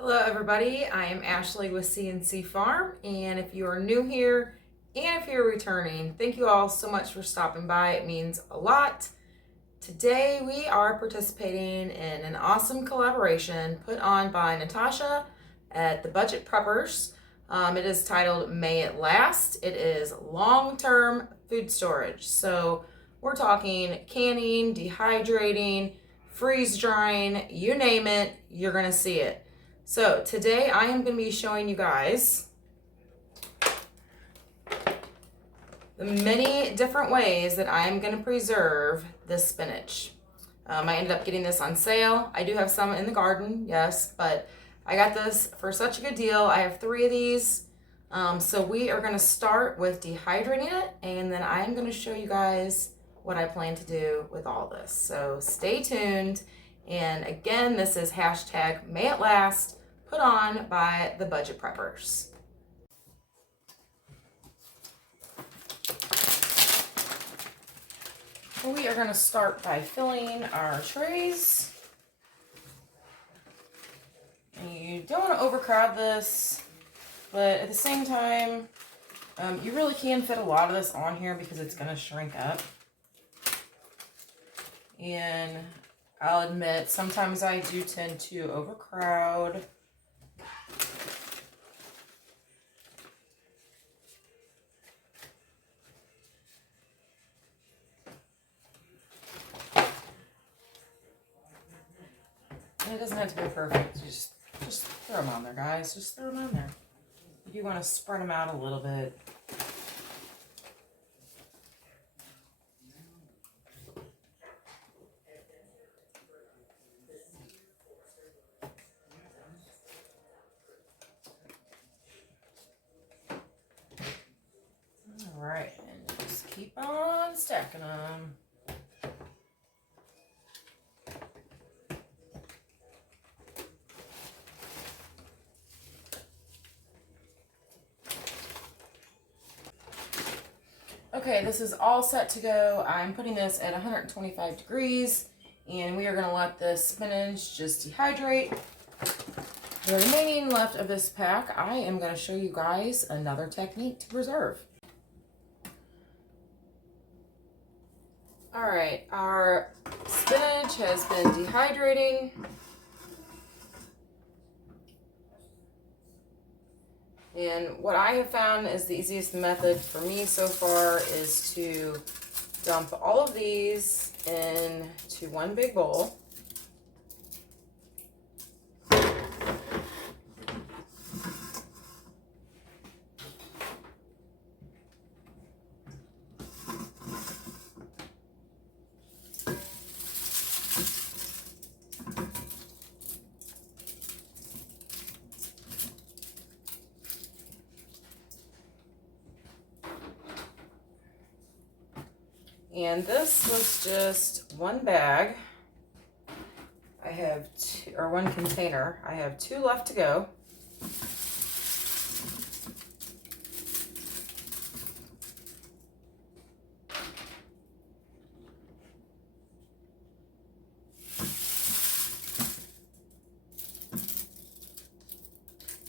Hello everybody, I am Ashley with CNC Farm, and if you are new here and if you're returning, thank you all so much for stopping by. It means a lot. Today we are participating in an awesome collaboration put on by Natasha at the Budget Preppers. It is titled May It Last. It is long-term food storage. So we're talking canning, dehydrating, freeze drying, you name it, you're gonna see it. So today I am going to be showing you guys the many different ways that I am going to preserve this spinach. I ended up getting this on sale. I do have some in the garden, yes, but I got this for such a good deal. I have 3 of these. So we are going to start with dehydrating it, and then I am going to show you guys what I plan to do with all this. So stay tuned. And again, this is hashtag May It Last, put on by the Budget Preppers. We are going to start by filling our trays. And you don't want to overcrowd this, but at the same time, you really can fit a lot of this on here because it's going to shrink up. And I'll admit, sometimes I do tend to overcrowd. And it doesn't have to be perfect. You just throw them on there, guys. Just throw them on there. If you want to spread them out a little bit. All right, and just keep on stacking them. Okay, this is all set to go. I'm putting this at 125 degrees, and we are going to let this spinach just dehydrate. The remaining left of this pack, I am going to show you guys another technique to preserve. All right, our spinach has been dehydrating. And what I have found is the easiest method for me so far is to dump all of these into one big bowl. And this was just one bag. I have two, or one container. I have 2 left to go.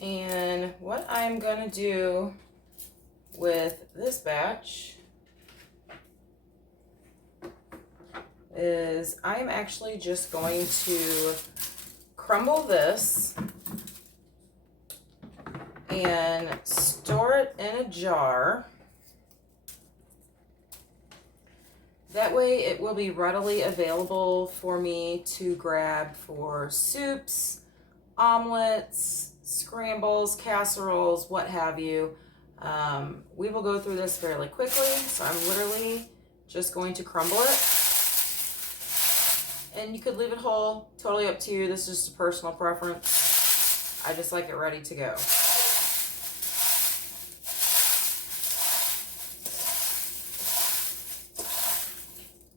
And what I'm gonna do with this batch is I'm actually just going to crumble this and store it in a jar. That way it will be readily available for me to grab for soups, omelets, scrambles, casseroles, what have you. We will go through this fairly quickly, so I'm literally just going to crumble it. And you could leave it whole, totally up to you. This is just a personal preference. I just like it ready to go.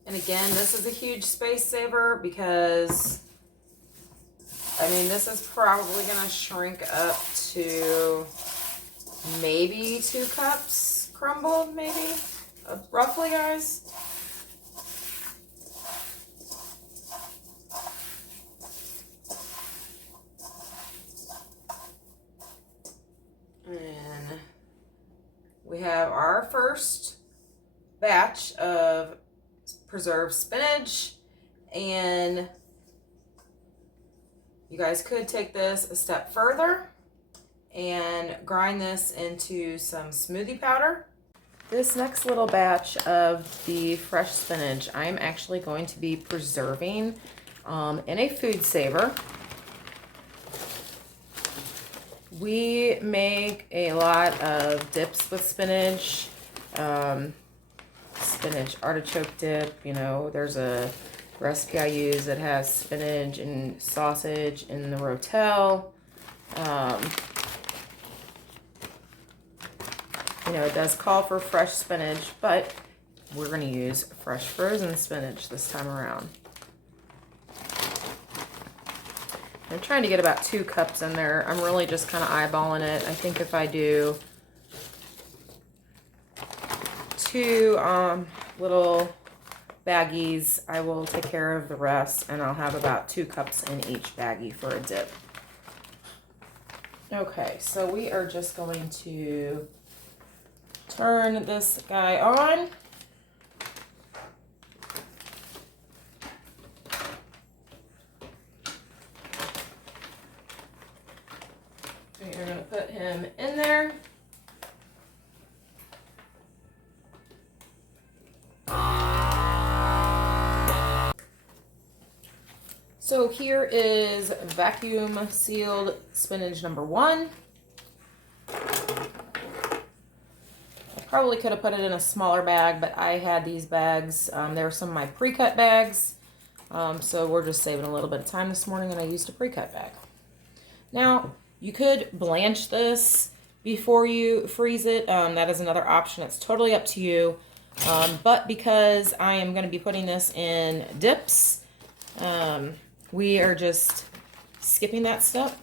And again, this is a huge space saver because, I mean, this is probably gonna shrink up to maybe 2 cups crumbled, maybe, roughly, guys. our first batch of preserved spinach, and you guys could take this a step further and grind this into some smoothie powder. This next little batch of the fresh spinach, I'm actually going to be preserving in a food saver. We make a lot of dips with spinach. Spinach artichoke dip, you know, there's a recipe I use that has spinach and sausage in the rotel. You know, it does call for fresh spinach, but we're going to use fresh frozen spinach this time around. I'm trying to get about 2 cups in there. I'm really just kind of eyeballing it. I think if I do 2 little baggies, I will take care of the rest, and I'll have about 2 cups in each baggie for a dip. Okay, so we are just going to turn this guy on. We're going to put him in there. So here is vacuum sealed spinach number 1. Probably could have put it in a smaller bag, but I had these bags. They were some of my pre-cut bags. So we're just saving a little bit of time this morning, and I used a pre-cut bag. Now, you could blanch this before you freeze it. That is another option. It's totally up to you. But because I am going to be putting this in dips, we are just skipping that step.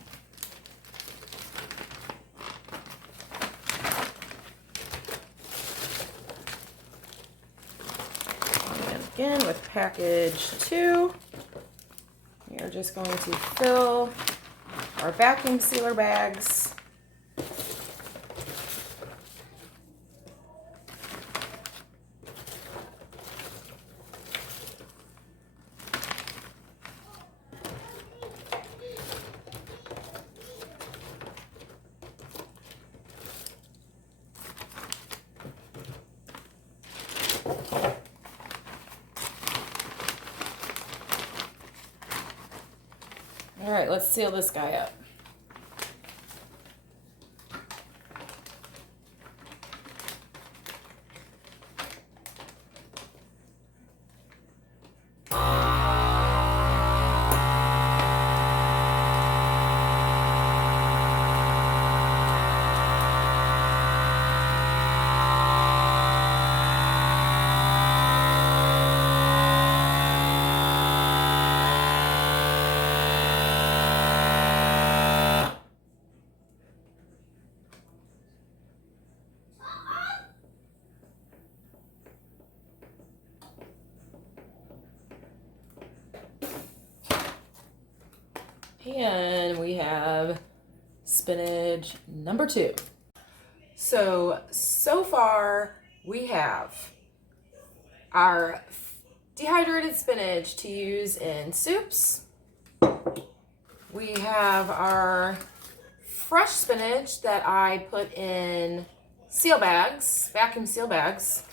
Again, with package 2, we are just going to fill our vacuum sealer bags. All right, let's seal this guy up. And we have spinach number 2. So far we have our dehydrated spinach to use in soups. We have our fresh spinach that I put in seal bags, vacuum seal bags.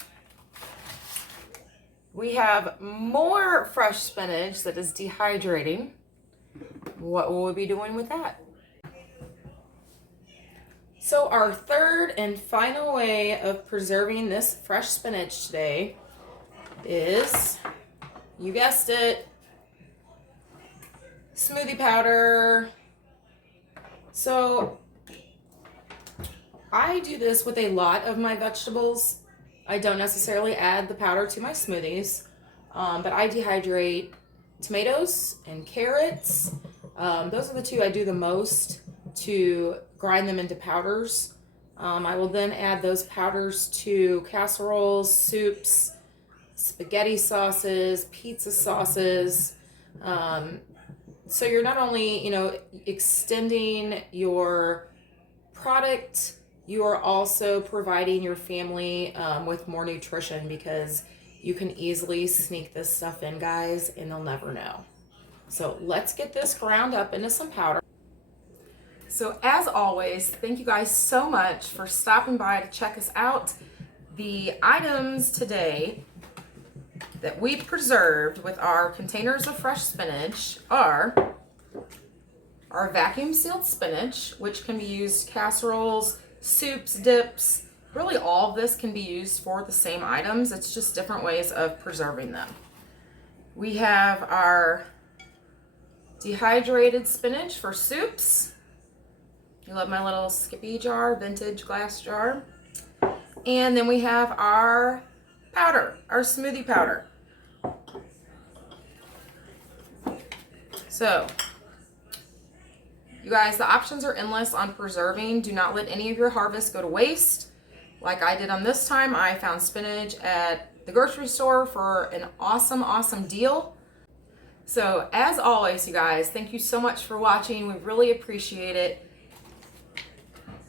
We have more fresh spinach that is dehydrating. What will we be doing with that? So our third and final way of preserving this fresh spinach today is, you guessed it, smoothie powder. So I do this with a lot of my vegetables. I don't necessarily add the powder to my smoothies, but I dehydrate tomatoes and carrots. Those are the 2 I do the most to grind them into powders. I will then add those powders to casseroles, soups, spaghetti sauces, pizza sauces. So you're not only, extending your product you are also providing your family with more nutrition, because you can easily sneak this stuff in, guys, and they'll never know. So let's get this ground up into some powder. So as always, thank you guys so much for stopping by to check us out. The items today that we preserved with our containers of fresh spinach are our vacuum sealed spinach, which can be used casseroles, soups, dips. Really all of this can be used for the same items. It's just different ways of preserving them. We have our dehydrated spinach for soups. I love my little Skippy jar, vintage glass jar. And then we have our powder, our smoothie powder. So, you guys, the options are endless on preserving. Do not let any of your harvest go to waste. Like I did on this time, I found spinach at the grocery store for an awesome, awesome deal. So, as always, you guys, thank you so much for watching. We really appreciate it.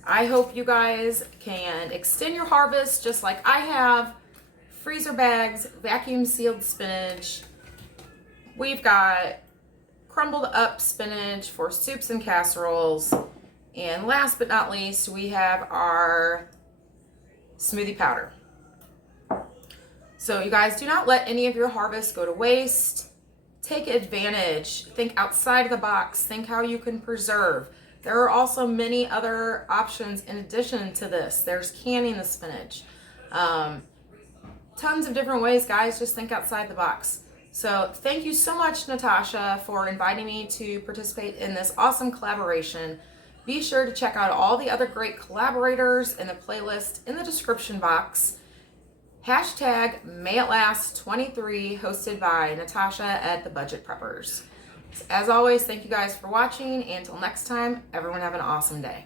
I hope you guys can extend your harvest just like I have. Freezer bags, vacuum sealed spinach. We've got crumbled up spinach for soups and casseroles. And last but not least, we have our smoothie powder. So you guys, do not let any of your harvest go to waste. Take advantage. Think outside of the box. Think how you can preserve. There are also many other options in addition to this. There's canning the spinach. Tons of different ways, guys. Just think outside the box. So thank you so much, Natasha, for inviting me to participate in this awesome collaboration. Be sure to check out all the other great collaborators in the playlist in the description box. Hashtag MayItLast23, hosted by Natasha at The Budget Preppers. As always, thank you guys for watching. And until next time, everyone have an awesome day.